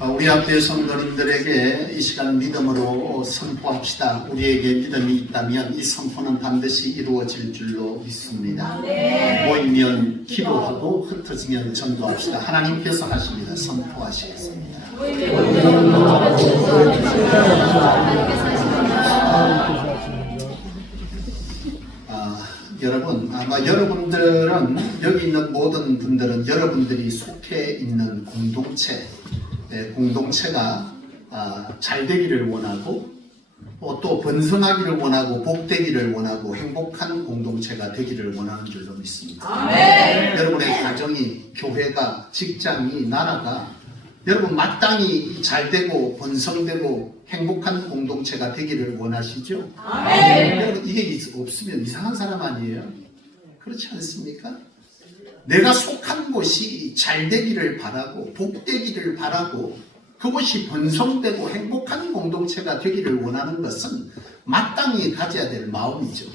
우리 앞에 성도님들에게 이 시간 믿음으로 선포합시다. 우리에게 믿음이 있다면 이 선포는 반드시 이루어질 줄로 믿습니다. 모이면 기도하고 흩어지면 전도합시다. 하나님께서 하십니다. 선포하시겠습니다. 여러분, 아마 여러분들은, 여기 있는 모든 분들은 여러분들이 속해 있는 공동체가 잘 되기를 원하고 또 번성하기를 원하고 복되기를 원하고 행복한 공동체가 되기를 원하는 줄로 믿습니다. 아멘. 여러분의 가정이, 교회가, 직장이, 나라가 여러분 마땅히 잘 되고 번성되고 행복한 공동체가 되기를 원하시죠? 아멘. 여러분 이게 없으면 이상한 사람 아니에요? 그렇지 않습니까? 내가 속한 곳이 잘 되기를 바라고 복되기를 바라고 그곳이 번성되고 행복한 공동체가 되기를 원하는 것은 마땅히 가져야 될 마음이죠.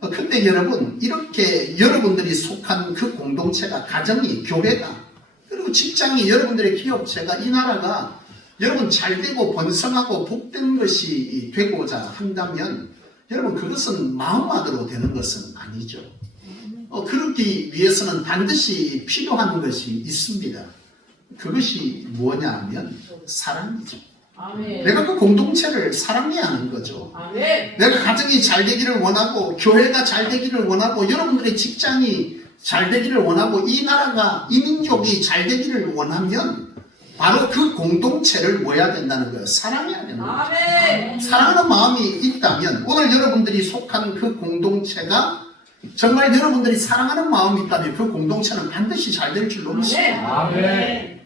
근데 여러분 이렇게 여러분들이 속한 그 공동체가 가정이 교회가 그리고 직장이 여러분들의 기업체가 이 나라가 여러분 잘되고 번성하고 복된 것이 되고자 한다면 여러분 그것은 마음만으로 되는 것은 아니죠. 그러기 위해서는 반드시 필요한 것이 있습니다. 그것이 뭐냐 하면 사랑이죠. 아멘. 내가 그 공동체를 사랑해야 하는 거죠. 아멘. 내가 가정이 잘 되기를 원하고 교회가 잘 되기를 원하고 여러분들의 직장이 잘 되기를 원하고 이 나라가 이 민족이 잘 되기를 원하면 바로 그 공동체를 뭐 해야 된다는 거예요? 사랑해야 되는 거예요. 아멘. 사랑하는 마음이 있다면 오늘 여러분들이 속한 그 공동체가 정말 여러분들이 사랑하는 마음이 있다면 그 공동체는 반드시 잘 될 줄로 믿습니다.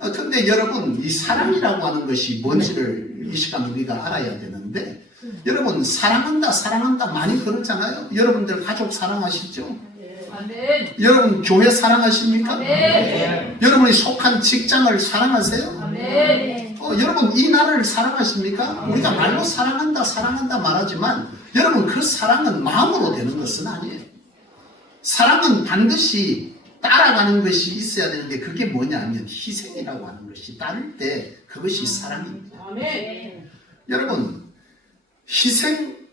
그런데 여러분 이 사랑이라고 하는 것이 뭔지를 이 시간 우리가 알아야 되는데 여러분 사랑한다 많이 그러잖아요. 여러분들 가족 사랑하시죠? 아멘. 여러분 교회 사랑하십니까? 아멘. 여러분이 속한 직장을 사랑하세요? 아멘. 여러분 이 나라를 사랑하십니까? 우리가 말로 사랑한다 말하지만 여러분 그 사랑은 마음으로 되는 것은 아니에요. 사랑은 반드시 따라가는 것이 있어야 되는데 그게 뭐냐면 희생이라고 하는 것이 따를 때 그것이 사랑입니다. 아멘. 여러분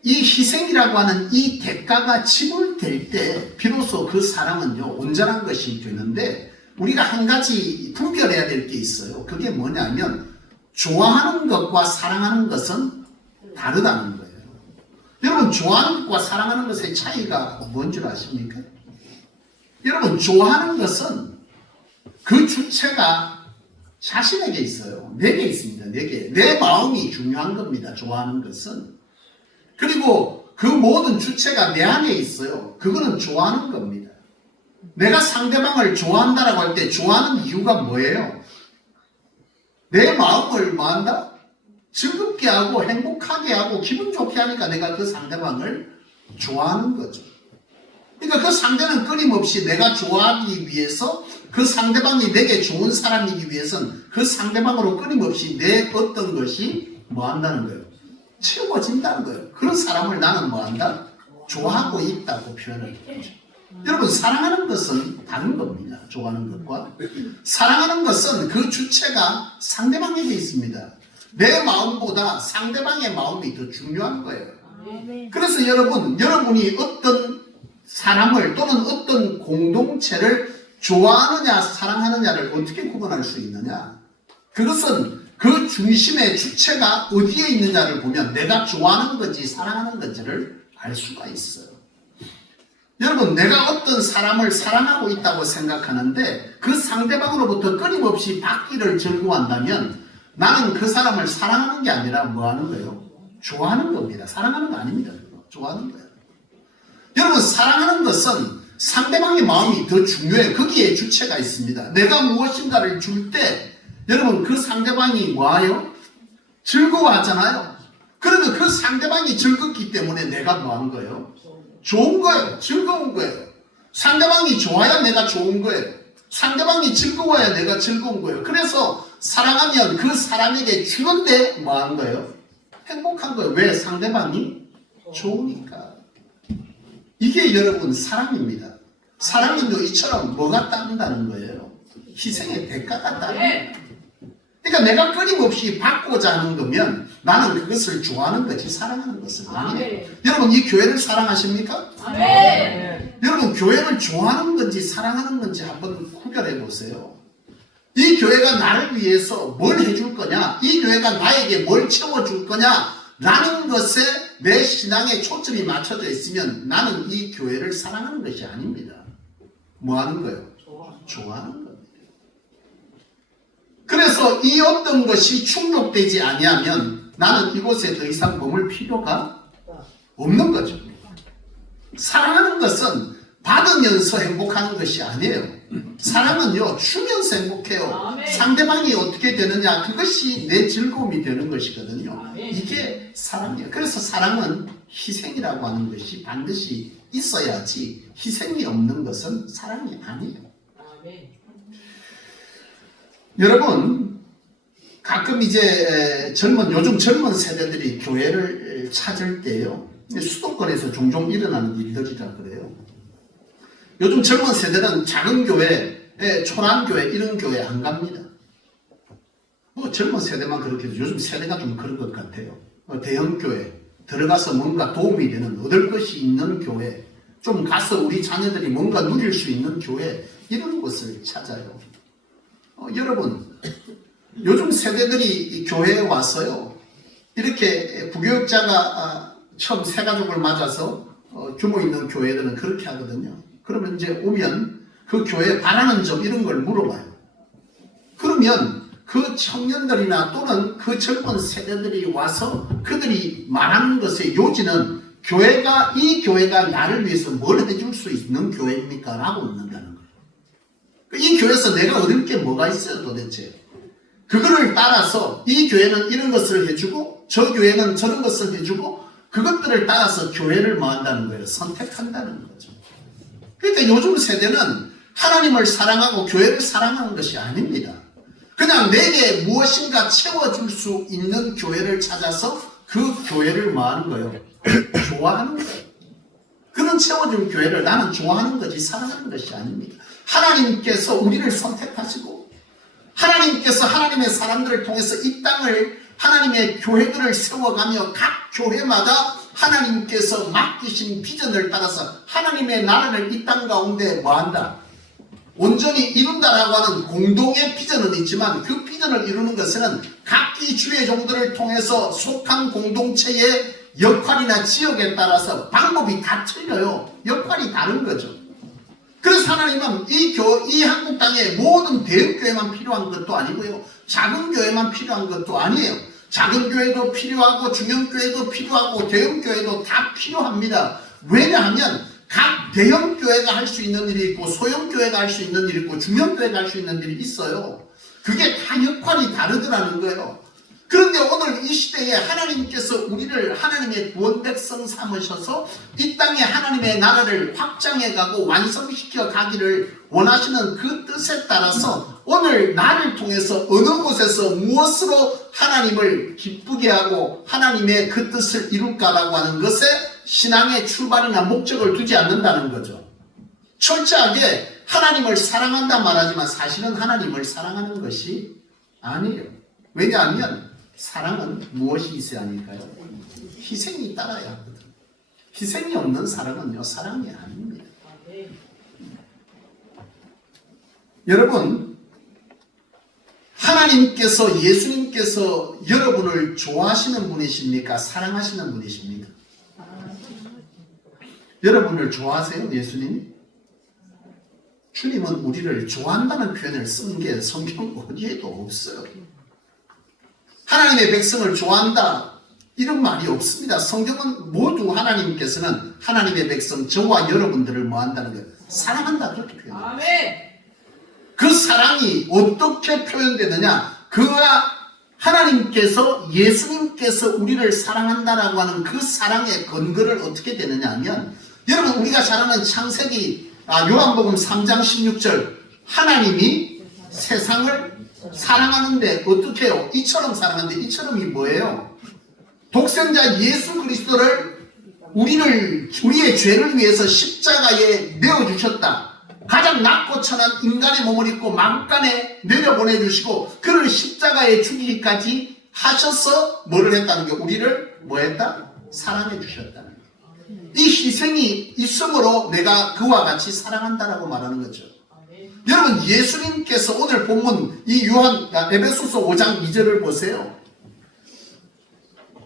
이 희생이라고 하는 이 대가가 지불될 때 비로소 그 사랑은요 온전한 것이 되는데 우리가 한 가지 분별해야 될 게 있어요. 그게 뭐냐면 좋아하는 것과 사랑하는 것은 다르다는 거예요. 여러분 좋아하는 것과 사랑하는 것의 차이가 뭔 줄 아십니까? 여러분 좋아하는 것은 그 주체가 자신에게 있어요. 내게 있습니다. 내 마음이 중요한 겁니다. 좋아하는 것은. 그리고 그 모든 주체가 내 안에 있어요. 그거는 좋아하는 겁니다. 내가 상대방을 좋아한다라고 할 때 좋아하는 이유가 뭐예요? 내 마음을 뭐한다? 즐겁게 하고 행복하게 하고 기분 좋게 하니까 내가 그 상대방을 좋아하는 거죠. 그러니까 그 상대는 끊임없이 내가 좋아하기 위해서 그 상대방이 내게 좋은 사람이기 위해서는 그 상대방으로 끊임없이 내 어떤 것이 뭐 한다는 거예요? 채워진다는 거예요. 그런 사람을 나는 뭐 한다? 좋아하고 있다고 표현을 하죠. 여러분 사랑하는 것은 다른 겁니다. 좋아하는 것과 사랑하는 것은 그 주체가 상대방에게 있습니다. 내 마음보다 상대방의 마음이 더 중요한 거예요. 그래서 여러분이 어떤 사람을 또는 어떤 공동체를 좋아하느냐 사랑하느냐를 어떻게 구분할 수 있느냐? 그것은 그 중심의 주체가 어디에 있느냐를 보면 내가 좋아하는 건지 사랑하는 건지를 알 수가 있어요. 여러분 내가 어떤 사람을 사랑하고 있다고 생각하는데 그 상대방으로부터 끊임없이 받기를 즐거워한다면 나는 그 사람을 사랑하는 게 아니라 뭐 하는 거예요? 좋아하는 겁니다. 사랑하는 거 아닙니다. 좋아하는 거예요. 여러분 사랑하는 것은 상대방의 마음이 더 중요해요. 거기에 주체가 있습니다. 내가 무엇인가를 줄 때 여러분 그 상대방이 뭐예요? 즐거워하잖아요. 그러면 그 상대방이 즐겁기 때문에 내가 뭐 한 거예요? 좋은 거예요. 즐거운 거예요. 상대방이 좋아야 내가 좋은 거예요. 상대방이 즐거워야 내가 즐거운 거예요. 그래서 사랑하면 그 사람에게 주는데 뭐 하는 거예요? 행복한 거예요. 왜? 상대방이 좋으니까. 이게 여러분 사랑입니다. 사랑은요 이처럼 뭐가 따른다는 거예요? 희생의 대가가 따른다. 그러니까 그러니까 내가 끊임없이 받고자 하는 거면 나는 그것을 좋아하는 거지 사랑하는 것은 아니에요. 여러분 이 교회를 사랑하십니까? 아멘. 여러분 교회를 좋아하는 건지 사랑하는 건지 한번 구별해 보세요. 이 교회가 나를 위해서 뭘 해줄 거냐, 이 교회가 나에게 뭘 채워줄 거냐 라는 것에 내 신앙의 초점이 맞춰져 있으면 나는 이 교회를 사랑하는 것이 아닙니다. 뭐 하는 거예요? 좋아하는 겁니다. 그래서 이 어떤 것이 충족되지 아니하면 나는 이곳에 더 이상 머물 필요가 없는 거죠. 사랑하는 것은 받으면서 행복하는 것이 아니에요. 사랑은요, 주면서 행복해요. 아멘. 상대방이 어떻게 되느냐, 그것이 내 즐거움이 되는 것이거든요. 아멘. 이게 사랑이에요. 그래서 사랑은 희생이라고 하는 것이 반드시 있어야지 희생이 없는 것은 사랑이 아니에요. 아멘. 여러분, 가끔 이제 요즘 젊은 세대들이 교회를 찾을 때요, 수도권에서 종종 일어나는 일들이라 그래요. 요즘 젊은 세대는 작은 교회, 초란교회 이런 교회 안 갑니다. 뭐 젊은 세대만 그렇게 해도 요즘 세대가 좀 그런 것 같아요. 대형교회 들어가서 뭔가 도움이 되는, 얻을 것이 있는 교회, 좀 가서 우리 자녀들이 뭔가 누릴 수 있는 교회, 이런 곳을 찾아요. 여러분, 요즘 세대들이 이 교회에 와서요, 이렇게 부교육자가 처음 새 가족을 맞아서 규모 있는 교회들은 그렇게 하거든요. 그러면 이제 오면 그 교회에 바라는 점 이런 걸 물어봐요. 그러면 그 청년들이나 또는 그 젊은 세대들이 와서 그들이 말하는 것의 요지는 이 교회가 나를 위해서 뭘 해줄 수 있는 교회입니까? 라고 묻는다는 거예요. 이 교회에서 내가 얻을 게 뭐가 있어요 도대체? 그거를 따라서 이 교회는 이런 것을 해주고 저 교회는 저런 것을 해주고 그것들을 따라서 교회를 뭐 한다는 거예요? 선택한다는 거죠. 그러니까 요즘 세대는 하나님을 사랑하고 교회를 사랑하는 것이 아닙니다. 그냥 내게 무엇인가 채워줄 수 있는 교회를 찾아서 그 교회를 뭐 하는 거예요? 좋아하는 거예요. 그런 채워줄 교회를 나는 좋아하는 거지 사랑하는 것이 아닙니다. 하나님께서 우리를 선택하시고 하나님께서 하나님의 사람들을 통해서 이 땅을 하나님의 교회들을 세워가며 각 교회마다 하나님께서 맡기신 비전을 따라서 하나님의 나라를 이 땅 가운데 뭐한다? 온전히 이룬다라고 하는 공동의 비전은 있지만 그 비전을 이루는 것에는 각기 주의 종들을 통해서 속한 공동체의 역할이나 지역에 따라서 방법이 다 틀려요. 역할이 다른 거죠. 그래서 하나님은 이 한국 땅에 모든 대형교회만 필요한 것도 아니고요. 작은 교회만 필요한 것도 아니에요. 작은 교회도 필요하고 중형교회도 필요하고 대형교회도 다 필요합니다. 왜냐하면 각 대형교회가 할 수 있는 일이 있고 소형교회가 할 수 있는 일이 있고 중형교회가 할 수 있는 일이 있어요. 그게 다 역할이 다르더라는 거예요. 그런데 오늘 이 시대에 하나님께서 우리를 하나님의 구원 백성 삼으셔서 이 땅에 하나님의 나라를 확장해가고 완성시켜 가기를 원하시는 그 뜻에 따라서 오늘 나를 통해서 어느 곳에서 무엇으로 하나님을 기쁘게 하고 하나님의 그 뜻을 이룰까라고 하는 것에 신앙의 출발이나 목적을 두지 않는다는 거죠. 철저하게 하나님을 사랑한다 말하지만 사실은 하나님을 사랑하는 것이 아니에요. 왜냐하면 사랑은 무엇이 있어야 하니까요? 희생이 따라야 하거든. 희생이 없는 사랑은요, 사랑이 아닙니다. 여러분, 하나님께서, 예수님께서 여러분을 좋아하시는 분이십니까? 사랑하시는 분이십니까? 여러분을 좋아하세요, 예수님? 주님은 우리를 좋아한다는 표현을 쓴 게 성경 어디에도 없어요. 하나님의 백성을 좋아한다 이런 말이 없습니다. 성경은 모두 하나님께서는 하나님의 백성 저와 여러분들을 뭐 한다는 거예요? 사랑한다 그렇게 표현해요. 아멘. 그 사랑이 어떻게 표현되느냐? 그가 하나님께서 예수님께서 우리를 사랑한다라고 하는 그 사랑의 근거를 어떻게 되느냐 하면 여러분 우리가 잘 아는 창세기 요한복음 3장 16절 하나님이 세상을 사랑하는데 어떻게 해요? 이처럼 사랑하는데 이처럼이 뭐예요? 독생자 예수 그리스도를 우리의 죄를 위해서 십자가에 내어주셨다. 가장 낮고 천한 인간의 몸을 입고 만간에 내려보내주시고 그를 십자가 십자가에 죽이기까지 하셔서 뭐를 했다는 게 우리를 뭐 했다? 사랑해 주셨다는 거예요. 이 희생이 있으므로 내가 그와 같이 사랑한다라고 말하는 거죠. 여러분 예수님께서 오늘 본문 이 에베소서 5장 2절을 보세요.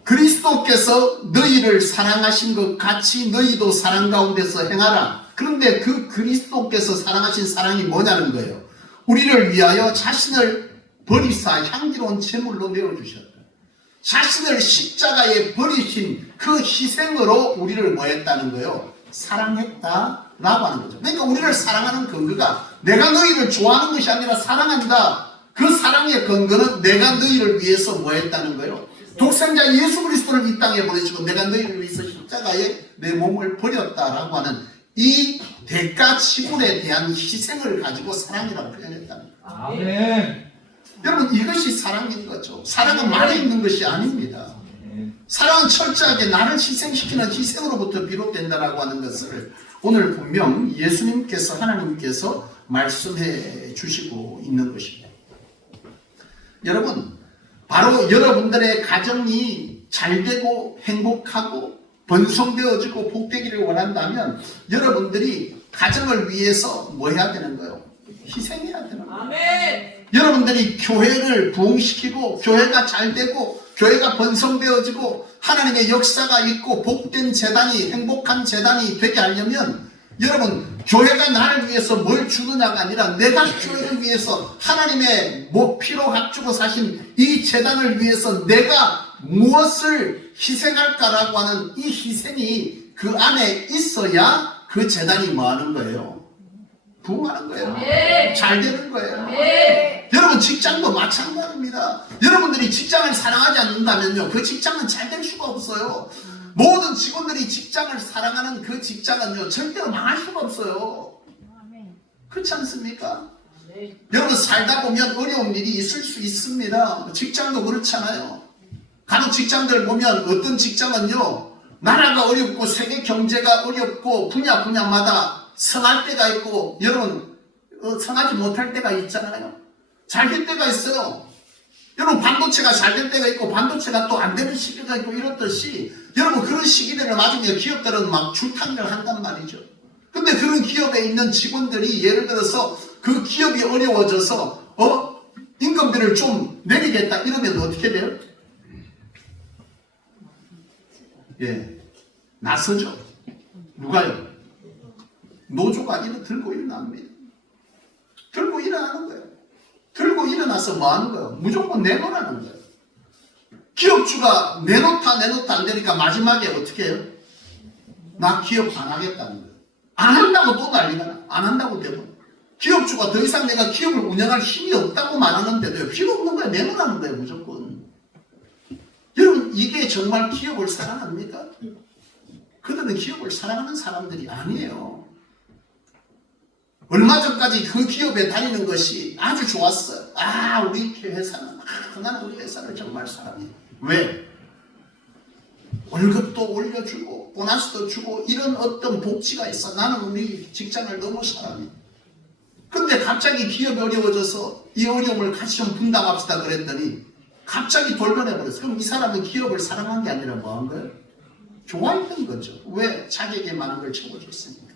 그리스도께서 너희를 사랑하신 것 같이 너희도 사랑 가운데서 행하라. 그런데 그 그리스도께서 사랑하신 사랑이 뭐냐는 거예요. 우리를 위하여 자신을 버리사 향기로운 제물로 내어주셨다. 자신을 십자가에 버리신 그 희생으로 우리를 뭐 했다는 거예요? 사랑했다라고 하는 거죠. 그러니까 우리를 사랑하는 근거가 내가 너희를 좋아하는 것이 아니라 사랑한다. 그 사랑의 근거는 내가 너희를 위해서 뭐 했다는 거예요? 독생자 예수 그리스도를 이 땅에 보내시고 내가 너희를 위해서 십자가에 내 몸을 버렸다라고 하는 이 대가 지불에 대한 희생을 가지고 사랑이라고 표현했다는 거예요. 아멘. 여러분 이것이 사랑인 거죠. 사랑은 말에 있는 것이 아닙니다. 사랑은 철저하게 나를 희생시키는 희생으로부터 비롯된다라고 하는 것을 오늘 분명 예수님께서 하나님께서 말씀해 주시고 있는 것입니다. 여러분 바로 여러분들의 가정이 잘되고 행복하고 번성되어지고 복되기를 원한다면 여러분들이 가정을 위해서 뭐 해야 되는 거예요? 희생해야 되는 거예요. 아멘. 여러분들이 교회를 부흥시키고 교회가 잘되고 교회가 번성되어지고 하나님의 역사가 있고 복된 재단이 행복한 재단이 되게 하려면 여러분 교회가 나를 위해서 뭘 주느냐가 아니라 내가 교회를 위해서 하나님의 피로 합주고 사신 이 재단을 위해서 내가 무엇을 희생할까라고 하는 이 희생이 그 안에 있어야 그 재단이 뭐 하는 거예요? 부흥하는 거예요. 네. 잘 되는 거예요. 네. 여러분 직장도 마찬가지입니다. 여러분들이 직장을 사랑하지 않는다면요 그 직장은 잘 될 수가 없어요. 모든 직원들이 직장을 사랑하는 그 직장은요 절대로 망할 수가 없어요. 그렇지 않습니까? 네. 여러분 살다 보면 어려운 일이 있을 수 있습니다. 직장도 그렇잖아요. 간혹 직장들 보면 어떤 직장은요 나라가 어렵고 세계 경제가 어렵고 분야마다 성할 때가 있고 여러분 성하지 못할 때가 있잖아요. 잘 될 때가 있어요. 여러분 반도체가 잘 될 때가 있고 반도체가 또 안 되는 시기가 있고 이렇듯이 여러분 그런 시기들을 맞으면 기업들은 막 줄탕을 한단 말이죠. 근데 그런 기업에 있는 직원들이 예를 들어서 그 기업이 어려워져서 임금비를 좀 내리겠다 이러면 어떻게 돼요? 예, 나서죠. 누가요? 노조가 들고 일어납니다. 들고 일어나는 거예요. 들고 일어나서 뭐 하는 거예요? 무조건 내놓으라는 거예요. 기업주가 내놓다 안 되니까 마지막에 어떻게 해요? 나 기업 안 하겠다는 거예요. 안 한다고 또 난리가 나. 안 한다고 되면 기업주가 더 이상 내가 기업을 운영할 힘이 없다고 말하는데도 필요 없는 거예요. 내놓으라는 거예요. 무조건. 여러분 이게 정말 기업을 사랑합니까? 그들은 기업을 사랑하는 사람들이 아니에요. 얼마 전까지 그 기업에 다니는 것이 아주 좋았어요. 우리 회사는 나는 우리 회사를 정말 사랑해. 왜? 월급도 올려주고 보너스도 주고 이런 어떤 복지가 있어. 나는 우리 직장을 너무 사랑해. 근데 갑자기 기업이 어려워져서 이 어려움을 같이 좀 분담합시다 그랬더니 갑자기 돌변해버렸어. 그럼 이 사람은 기업을 사랑한 게 아니라 뭐 한 거예요? 좋아했던 거죠. 왜? 자기에게 많은 걸 채워줬으니까.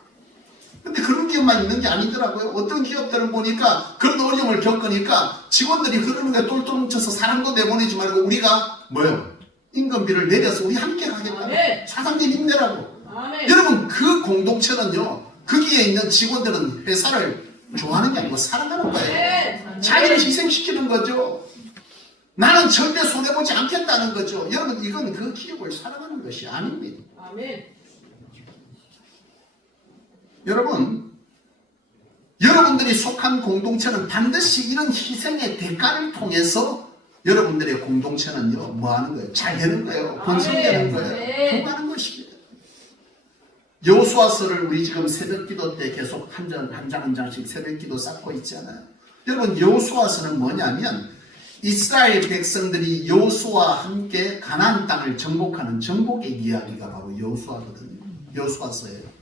근데 그런 기업만 있는 게 아니더라고요. 어떤 기업들은 보니까 그런 어려움을 겪으니까 직원들이 그러는 게 똘똘 뭉쳐서 사람도 내보내지 말고 우리가 뭐요? 임금비를 내려서 우리 함께 하겠다. 아멘. 사장님 힘내라고. 아멘. 여러분 그 공동체는요. 거기에 있는 직원들은 회사를 좋아하는 게 아니고 사랑하는 거예요. 아멘. 자기를 희생시키는 거죠. 나는 절대 손해보지 않겠다는 거죠. 여러분 이건 그 기업을 사랑하는 것이 아닙니다. 아멘. 여러분들이 속한 공동체는 반드시 이런 희생의 대가를 통해서 여러분들의 공동체는요 뭐 하는 거예요? 잘 되는 거예요. 번성되는 거예요. 부흥하는 것입니다. 여호수아서를 우리 지금 새벽기도 때 계속 한 장씩 새벽기도 쌓고 있잖아요. 여러분 여호수아서는 뭐냐면 이스라엘 백성들이 여호수아와 함께 가나안 땅을 정복하는 정복의 이야기가 바로 여호수아거든요. 여호수아서예요.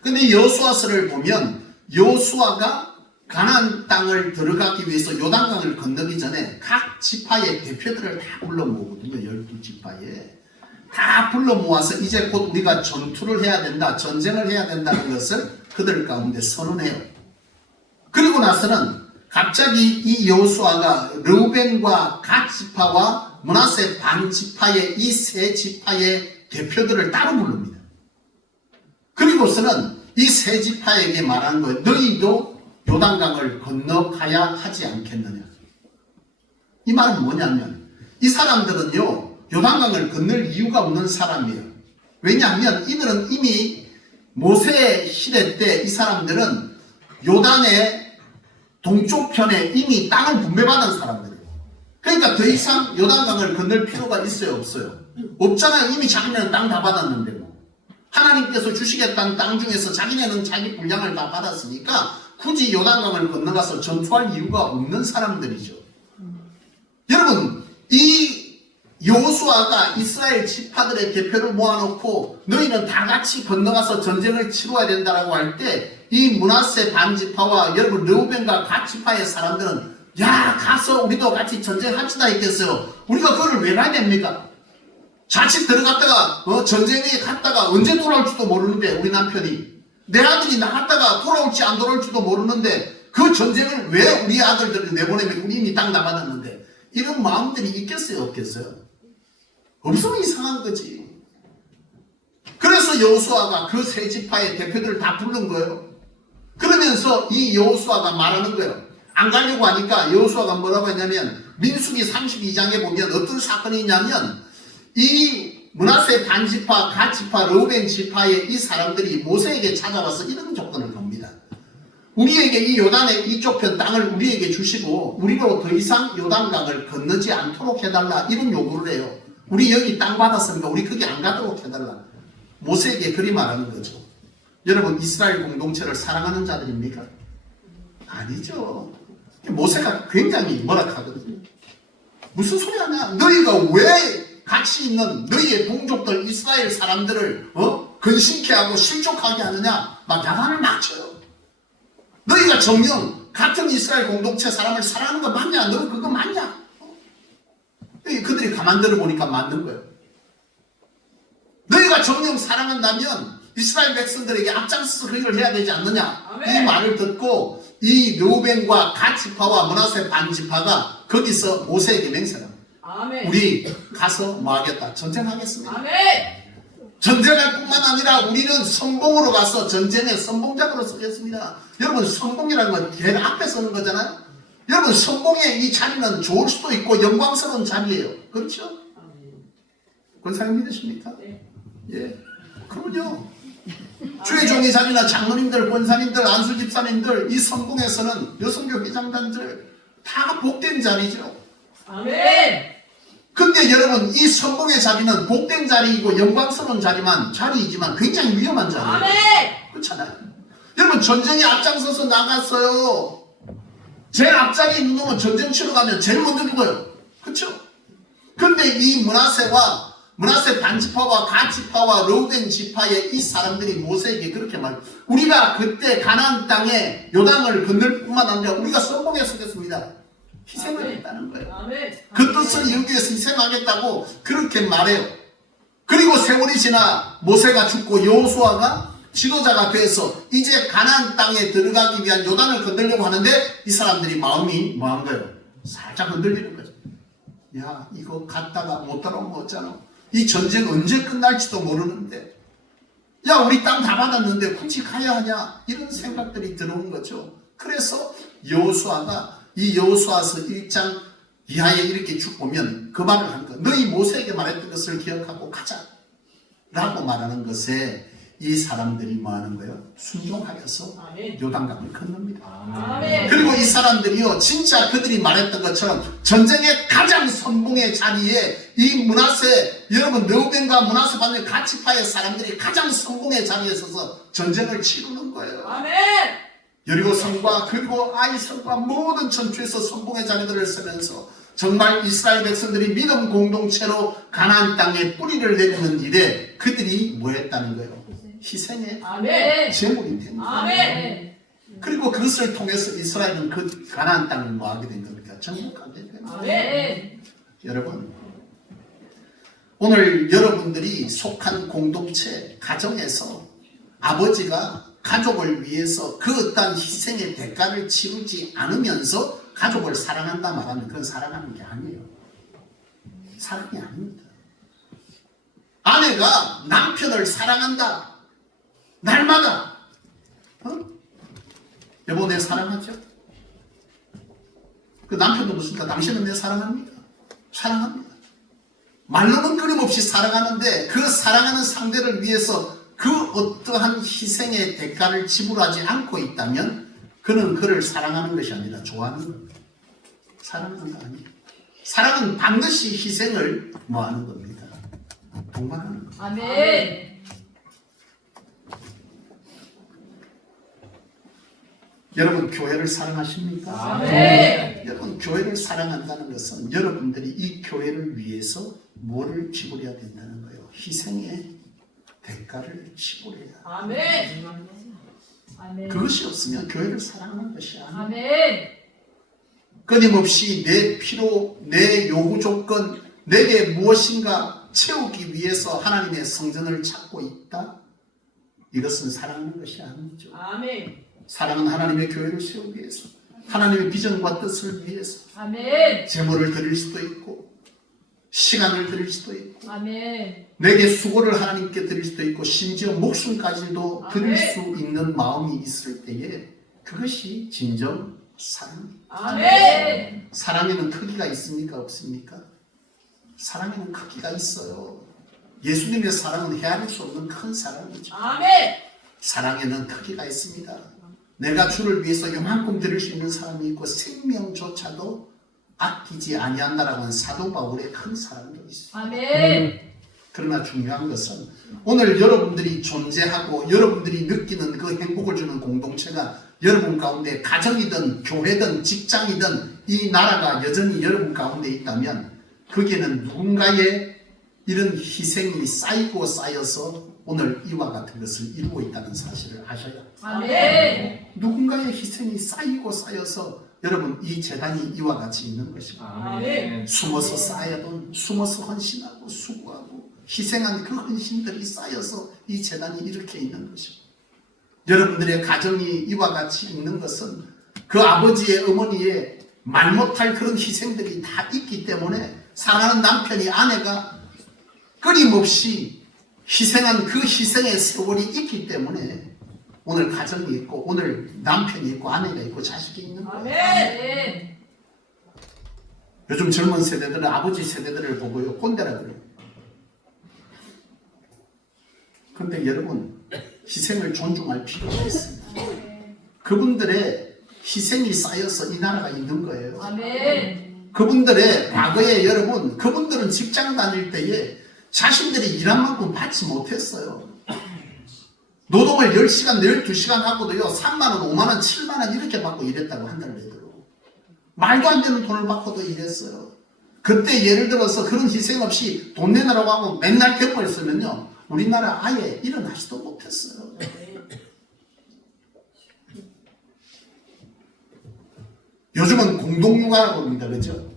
근데 여호수아서를 보면 여호수아가 가나안 땅을 들어가기 위해서 요단강을 건너기 전에 각 지파의 대표들을 다 불러 모으거든요. 12지파에 다 불러 모아서 이제 곧 우리가 전투를 해야 된다, 전쟁을 해야 된다는 것을 그들 가운데 선언해요. 그리고 나서는 갑자기 이 여호수아가 르우벤과 갓 지파와 므낫세 반 지파의 이 세 지파의 대표들을 따로 부릅니다. 그리고서는 이 세 지파에게 말한 거예요. 너희도 요단강을 건너가야 하지 않겠느냐. 이 말은 뭐냐면 이 사람들은요 요단강을 건널 이유가 없는 사람이에요. 왜냐하면 이들은 이미 모세 시대 때 이 사람들은 요단의 동쪽 편에 이미 땅을 분배받은 사람들이에요. 그러니까 더 이상 요단강을 건널 필요가 있어요, 없어요? 없잖아요. 이미 자기네는 땅 다 받았는데 뭐. 하나님께서 주시겠다는 땅 중에서 자기네는 자기 분량을 다 받았으니까 굳이 요단강을 건너가서 전투할 이유가 없는 사람들이죠. 여러분, 이 여호수아가 이스라엘 지파들의 대표를 모아놓고 너희는 다 같이 건너가서 전쟁을 치러야 된다라고 할 때 이 므낫세 반지파와 여러분 르우벤과 갓 지파의 사람들은 야 가서 우리도 같이 전쟁합시다 했겠어요. 우리가 그걸 왜 가야 됩니까? 자칫 들어갔다가 전쟁에 갔다가 언제 돌아올지도 모르는데 우리 남편이 내 아들이 나갔다가 돌아올지 안 돌아올지도 모르는데 그 전쟁을 왜 우리 아들들을 내보내면 우리 이미 땅 남아놨는데 이런 마음들이 있겠어요, 없겠어요? 없으면 이상한 거지. 그래서 여호수아가 그 세 지파의 대표들을 다 부른 거예요. 그러면서 이 여호수아가 말하는 거예요. 안 가려고 하니까 여호수아가 뭐라고 했냐면 민수기 32장에 보면 어떤 사건이 있냐면 이 므낫세 반지파, 갓 지파, 르우벤 지파의 이 사람들이 모세에게 찾아와서 이런 조건을 겁니다. 우리에게 이 요단의 이쪽 편 땅을 우리에게 주시고 우리로 더 이상 요단강을 건너지 않도록 해달라 이런 요구를 해요. 우리 여기 땅 받았으니까 우리 거기 안 가도록 해달라. 모세에게 그리 말하는 거죠. 여러분 이스라엘 공동체를 사랑하는 자들입니까? 아니죠. 모세가 굉장히 뭐락하거든요. 무슨 소리 하냐. 너희가 왜 같이 있는 너희의 동족들 이스라엘 사람들을 근심케 하고 실족하게 하느냐. 막 야단을 막 쳐요. 너희가 정녕 같은 이스라엘 공동체 사람을 사랑하는 거 맞냐? 너 그거 맞냐? 그들이 가만 들어보니까 맞는 거예요. 너희가 정녕 사랑한다면 이스라엘 백성들에게 앞장서서 그 일을 해야 되지 않느냐? 아멘. 이 말을 듣고 이 르우벤과 갓 지파와 므낫세 반 지파가 거기서 모세에게 맹세합니다. 우리 가서 뭐 하겠다? 전쟁하겠습니다. 아멘. 전쟁할 뿐만 아니라 우리는 선봉으로 가서 전쟁의 선봉장으로 서겠습니다. 여러분 선봉이라는 건 개 앞에 서는 거잖아요. 여러분 선봉의 이 자리는 좋을 수도 있고 영광스러운 자리예요. 그렇죠? 권사님 믿으십니까? 네. 예. 그럼요. 주의 종의 자리나 장로님들, 권사님들, 안수집사님들 이 선봉에서는 여성교 회장단들 다 복된 자리죠. 아멘. 근데 여러분 이 선봉의 자리는 복된 자리이고 영광스러운 자리이지만 굉장히 위험한 자리예요. 아멘. 그렇잖아요. 여러분 전쟁에 앞장서서 나갔어요. 제일 앞자리에 있는 놈은 전쟁 치러 가면 제일 먼저 죽어요. 그렇죠? 근데 이 므낫세 반지파와 갓 지파와 르우벤 지파의 이 사람들이 모세에게 그렇게 말해요. 우리가 그때 가나안 땅에 요단을 건널 뿐만 아니라 우리가 선봉에 서겠습니다. 희생을 했다는 거예요. 그 뜻을 이루기 위해서 희생하겠다고 그렇게 말해요. 그리고 세월이 지나 모세가 죽고 여호수아가 지도자가 돼서 이제 가나안 땅에 들어가기 위한 요단을 건너려고 하는데 이 사람들이 마음이 뭐한 거예요? 살짝 흔들리는 거죠. 야 이거 갔다가 못 따라오면 어쩌나. 이 전쟁 언제 끝날지도 모르는데 야 우리 땅 다 받았는데 굳이 가야 하냐 이런 생각들이 들어오는 거죠. 그래서 여호수아가 이 여호수아서 1장 이하에 이렇게 쭉 보면 그 말을 하는 거예요. 너희 모세에게 말했던 것을 기억하고 가자 라고 말하는 것에 이 사람들이 뭐 하는 거예요? 순종하여서 요단강을 건넙니다. 아멘. 그리고 이 사람들이요 진짜 그들이 말했던 것처럼 전쟁의 가장 선봉의 자리에 이 므낫세 여러분 르우벤과 므낫세 반의 갓 지파의 사람들이 가장 선봉의 자리에 서서 전쟁을 치르는 거예요. 아멘. 여리고 성과 그리고 아이 성과 모든 전투에서 선봉의 자리들을 서면서 정말 이스라엘 백성들이 믿음 공동체로 가나안 땅에 뿌리를 내리는 일에 그들이 뭐 했다는 거예요? 희생의 제물이 됩니다. 아멘. 그리고 그것을 통해서 이스라엘은 그 가나안 땅을 뭐하게 된 겁니까? 정복하게 된 겁니다. 아멘. 여러분, 오늘 여러분들이 속한 공동체 가정에서 아버지가 가족을 위해서 그 어떤 희생의 대가를 치르지 않으면서 가족을 사랑한다 말하면 그건 사랑하는 게 아니에요. 사랑이 아닙니다. 아내가 남편을 사랑한다. 날마다. 여보 내 사랑하죠? 그 남편도 묻습니다. 당신은 내 사랑합니다. 사랑합니다. 말로는 끊임없이 사랑하는데 그 사랑하는 상대를 위해서 그 어떠한 희생의 대가를 지불하지 않고 있다면 그는 그를 사랑하는 것이 아니라 좋아하는 겁니다. 사랑하는 거 아니에요. 사랑은 반드시 희생을 뭐하는 겁니다. 동반하는 겁니다. 아멘. 여러분 교회를 사랑하십니까? 아멘. 여러분 교회를 사랑한다는 것은 여러분들이 이 교회를 위해서 뭐를 지불해야 된다는 거예요. 희생의 대가를 지불해야. 아멘. 아멘. 그것이 없으면 교회를 사랑하는 것이 아니에요. 아멘. 끊임없이 내 필요, 내 요구 조건, 내게 무엇인가 채우기 위해서 하나님의 성전을 찾고 있다? 이것은 사랑하는 것이 아니죠. 아멘. 사랑은 하나님의 교회를 세우기 위해서, 하나님의 비전과 뜻을 위해서 아멘. 재물을 드릴 수도 있고 시간을 드릴 수도 있고 아멘. 내게 수고를 하나님께 드릴 수도 있고 심지어 목숨까지도 드릴 아멘. 수 있는 마음이 있을 때에 그것이 진정 사랑입니다. 아멘. 사랑에는 크기가 있습니까? 없습니까? 사랑에는 크기가 있어요. 예수님의 사랑은 헤아릴 수 없는 큰 사랑이죠. 아멘. 사랑에는 크기가 있습니다. 내가 주를 위해서 요만큼 드릴 수 있는 사람이 있고 생명조차도 아끼지 아니한다라고 하는 사도 바울의 큰 사랑도 있습니다. 아멘. 그러나 중요한 것은 오늘 여러분들이 존재하고 여러분들이 느끼는 그 행복을 주는 공동체가 여러분 가운데 가정이든 교회든 직장이든 이 나라가 여전히 여러분 가운데 있다면 거기에는 누군가의 이런 희생이 쌓이고 쌓여서 오늘 이와 같은 것을 이루고 있다는 사실을 아셔야 아멘. 누군가의 희생이 쌓이고 쌓여서 여러분 이 재단이 이와 같이 있는 것입니다. 아멘. 숨어서 쌓여도 숨어서 헌신하고 수고하고 희생한 그 헌신들이 쌓여서 이 재단이 이렇게 있는 것입니다. 여러분들의 가정이 이와 같이 있는 것은 그 아버지의 어머니의 말 못할 그런 희생들이 다 있기 때문에 사랑하는 남편이 아내가 끊임없이 희생한 그 희생의 세월이 있기 때문에 오늘 가정이 있고 오늘 남편이 있고 아내가 있고 자식이 있는 거예요. 아멘. 요즘 젊은 세대들은 아버지 세대들을 보고요 꼰대라 그래요. 그런데 여러분 희생을 존중할 필요가 있습니다. 그분들의 희생이 쌓여서 이 나라가 있는 거예요. 아멘. 그분들의 과거에 여러분 그분들은 직장 다닐 때에 자신들이 일한 만큼 받지 못했어요. 노동을 10시간, 12시간 하고도요 3만원, 5만원, 7만원 이렇게 받고 일했다고 한 달 내도록 말도 안 되는 돈을 받고도 일했어요. 그때 예를 들어서 그런 희생 없이 돈 내놓으라고 하고 맨날 대포 했으면요 우리나라 아예 일어나지도 못했어요. 요즘은 공동육아라고 합니다. 그죠?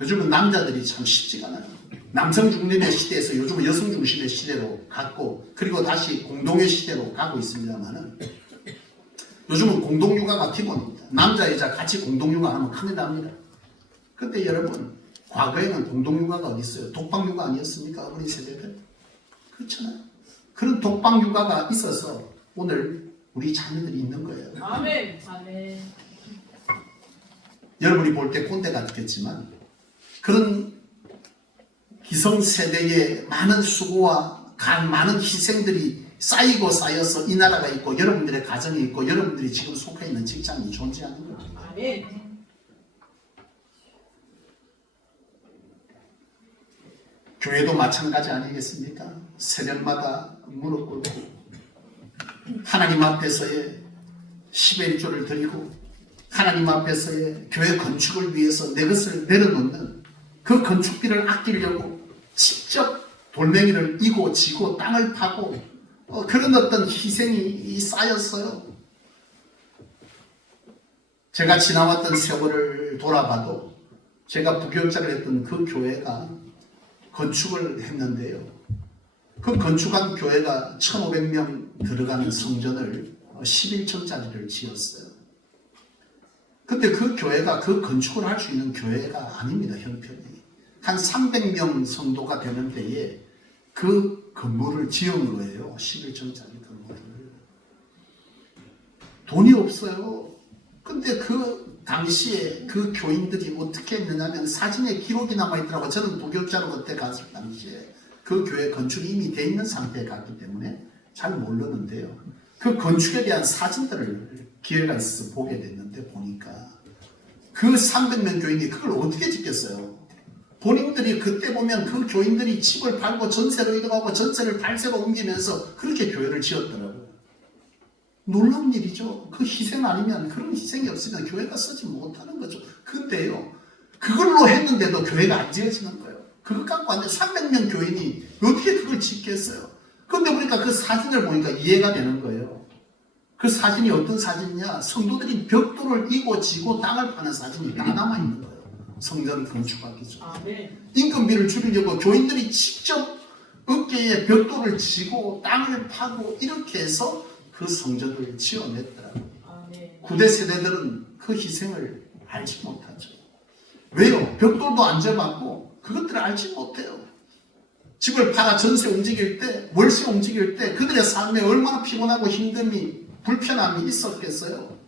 요즘은 남자들이 참 쉽지가 않아요. 남성 중심의 시대에서 요즘은 여성 중심의 시대로 갔고 그리고 다시 공동의 시대로 가고 있습니다만은 요즘은 공동육아가 기본입니다. 남자 여자 같이 공동육아하면 큰일 납니다. 그때 여러분 과거에는 공동육아가 어디 있어요? 독방육아 아니었습니까? 우리 세대들 그렇잖아요. 그런 독방육아가 있어서 오늘 우리 자녀들이 있는 거예요. 아멘. 아멘. 여러분이 볼 때 꼰대 같겠지만 그런 기성세대의 많은 수고와 많은 희생들이 쌓이고 쌓여서 이 나라가 있고 여러분들의 가정이 있고 여러분들이 지금 속해 있는 직장이 존재하는 거죠. 아멘. 교회도 마찬가지 아니겠습니까? 새벽마다 무릎 꿇고 하나님 앞에서의 10의 1조를 드리고 하나님 앞에서의 교회 건축을 위해서 내 것을 내려놓는 그 건축비를 아끼려고 직접 돌멩이를 이고 지고 땅을 파고 그런 어떤 희생이 쌓였어요. 제가 지나왔던 세월을 돌아봐도 제가 부교육자를 했던 그 교회가 건축을 했는데요. 그 건축한 교회가 1,500명 들어가는 성전을 11층짜리를 지었어요. 근데 그 교회가 그 건축을 할 수 있는 교회가 아닙니다. 형편이. 한 300명 성도가 되는 데에 그 건물을 지은 거예요. 11층짜리 건물을. 돈이 없어요. 근데 그 당시에 그 교인들이 어떻게 했느냐면 사진에 기록이 남아있더라고요. 저는 부교육자로 그때 갔을 당시에 그 교회 건축이 이미 돼 있는 상태에 갔기 때문에 잘 모르는데요. 그 건축에 대한 사진들을 기회가 있어서 보게 됐는데 보니까 그 300명 교인이 그걸 어떻게 짓겠어요? 본인들이 그때 보면 그 교인들이 집을 팔고 전세로 이동하고 전세를 달세로 옮기면서 그렇게 교회를 지었더라고요. 놀라운 일이죠. 그 희생 아니면 그런 희생이 없으면 교회가 쓰지 못하는 거죠. 근데요. 그걸로 했는데도 교회가 안 지어지는 거예요. 그것 갖고 안 돼. 300명 교인이 어떻게 그걸 짓겠어요? 근데 보니까 그 사진을 보니까 이해가 되는 거예요. 그 사진이 어떤 사진이냐? 성도들이 벽돌을 이고 지고 땅을 파는 사진이 다 남아있는 거예요. 성전 건축하기 전에. 인건비를 줄이려고 교인들이 직접 어깨에 벽돌을 지고 땅을 파고 이렇게 해서 그 성전을 지어냈더라고요. 구대 세대들은 그 희생을 알지 못하죠. 왜요? 벽돌도 안 져봤고 그것들을 알지 못해요. 집을 팔아 전세 움직일 때, 월세 움직일 때 그들의 삶에 얼마나 피곤하고 힘듦이 불편함이 있었겠어요.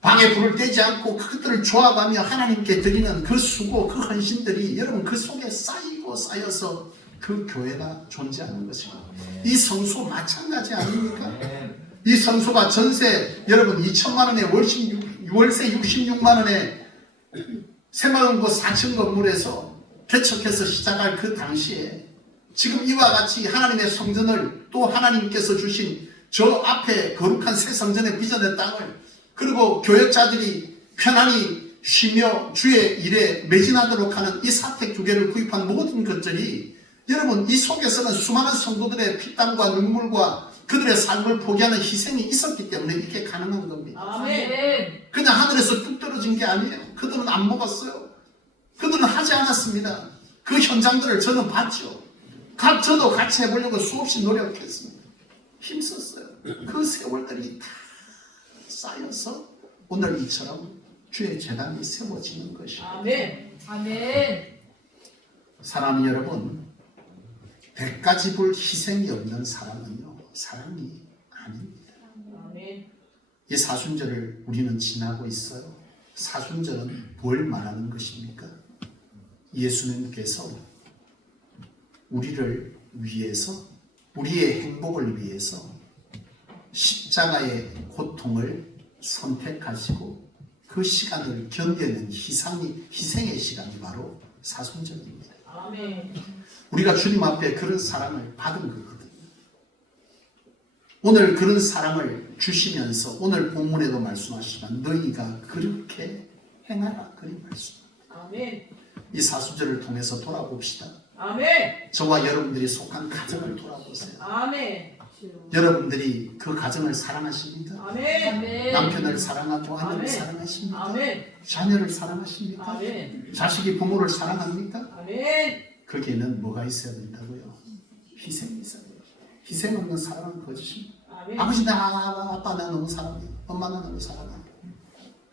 방에 불을 떼지 않고 그것들을 좋아가며 하나님께 드리는 그 수고, 그 헌신들이 여러분 그 속에 쌓이고 쌓여서 그 교회가 존재하는 것입니다. 이 성소 마찬가지 아닙니까? 이 성소가 전세 여러분 2천만 원에 월세 66만 원에 새마을고 4층 건물에서 개척해서 시작할 그 당시에 지금 이와 같이 하나님의 성전을 또 하나님께서 주신 저 앞에 거룩한 새 성전의 비전의 땅을 그리고 교역자들이 편안히 쉬며 주의 일에 매진하도록 하는 이 사택 두 개를 구입한 모든 것들이 여러분 이 속에서는 수많은 성도들의 피땀과 눈물과 그들의 삶을 포기하는 희생이 있었기 때문에 이게 가능한 겁니다. 아멘. 그냥 하늘에서 뚝 떨어진 게 아니에요. 그들은 안 먹었어요. 그들은 하지 않았습니다. 그 현장들을 저는 봤죠. 저도 같이 해보려고 수없이 노력했습니다. 힘썼어요. 그 세월들이 다 쌓여서 오늘 이처럼 주의 재단이 세워지는 것입니다. 아멘. 아멘. 사랑하는 여러분, 대가지 볼 희생이 없는 사랑은요, 사랑이 아닙니다. 아멘. 이 사순절을 우리는 지나고 있어요. 사순절은 뭘 말하는 것입니까? 예수님께서 우리를 위해서, 우리의 행복을 위해서 십자가의 고통을 선택하시고 그 시간을 견뎌낸 희생의 시간이 바로 사순절입니다. 아멘. 우리가 주님 앞에 그런 사랑을 받은 거거든요. 오늘 그런 사랑을 주시면서 오늘 본문에도 말씀하시지만 너희가 그렇게 행하라 그런 말씀. 아멘. 이 사순절을 통해서 돌아봅시다. 아멘. 저와 여러분들이 속한 가정을 돌아보세요. 아멘. 여러분들이 그 가정을 사랑하십니까? 아멘. 아멘. 남편을 사랑하고 아내를 아멘. 사랑하십니까? 아멘. 자녀를 사랑하십니까? 아멘. 자식이 부모를 사랑합니까? 아멘. 거기에는 뭐가 있어야 된다고요? 희생이 있어야 돼요. 희생 없는 사랑은 거짓입니다. 아멘. 아버지 아빠 나 너무 사랑해. 엄마 나 너무 사랑해.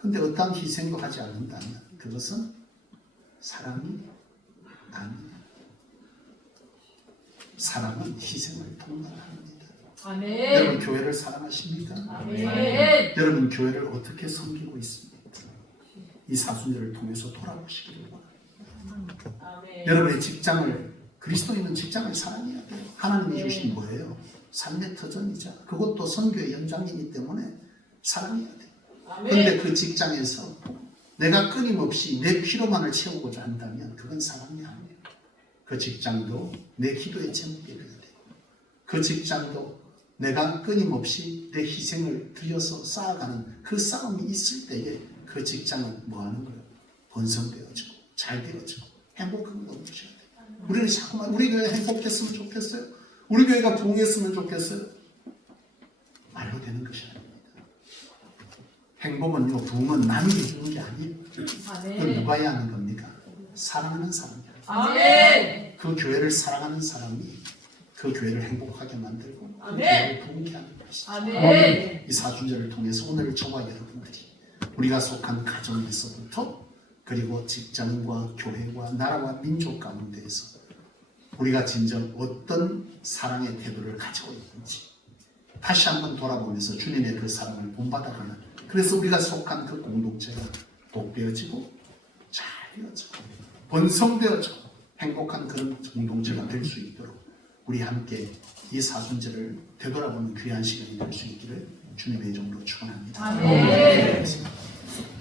근데 어떠한 희생도 하지 않는다면 그것은 사랑이 아닙니다. 사랑은 희생을 통과합니다. 아멘. 여러분 교회를 사랑하십니까? 아멘. 여러분 교회를 어떻게 섬기고 있습니까? 이 사순절을 통해서 돌아보시기를 바랍니다. 아멘. 여러분의 직장을 그리스도인은 직장을 사랑해야 돼요. 하나님이 주신 뭐예요? 삶의 터전이자 그것도 선교의 연장이기 때문에 사랑해야 돼요. 그런데 아멘. 그 직장에서 내가 끊임없이 내 필요만을 채우고자 한다면 그건 사랑이 아니에요. 그 직장도 내 기도의 제목이 되어야 돼요. 그 직장도 내가 끊임없이 내 희생을 들여서 쌓아가는 그 싸움이 있을 때에 그 직장은 뭐 하는 거예요? 번성되어지고 잘 되어지고 행복한 거 보셔야 돼요. 우리는 자꾸만 우리 교회 행복했으면 좋겠어요. 우리 교회가 부흥했으면 좋겠어요. 말로 되는 것이 아닙니다. 행복은요, 부흥은 남이 해주는 게 아니에요. 그건 아멘. 누가 해야 하는 겁니까? 사랑하는 사람이야. 아멘. 그 교회를 사랑하는 사람이 그 교회를 행복하게 만들고 그 아멘. 교회를 부흥케 하는 것이죠. 아멘. 이 사순절을 통해서 오늘 저와 여러분들이 우리가 속한 가정에서부터 그리고 직장과 교회와 나라와 민족 가운데에서 우리가 진정 어떤 사랑의 태도를 가지고 있는지 다시 한번 돌아보면서 주님의 그 사랑을 본받아가는, 그래서 우리가 속한 그 공동체가 복되어지고 잘 되어지고 번성되어지고 행복한 그런 공동체가 될 수 있도록 우리 함께 이 사순절을 되돌아보는 귀한 시간이 될 수 있기를 주님의 이름으로 축원합니다. 아멘. 기도하겠습니다.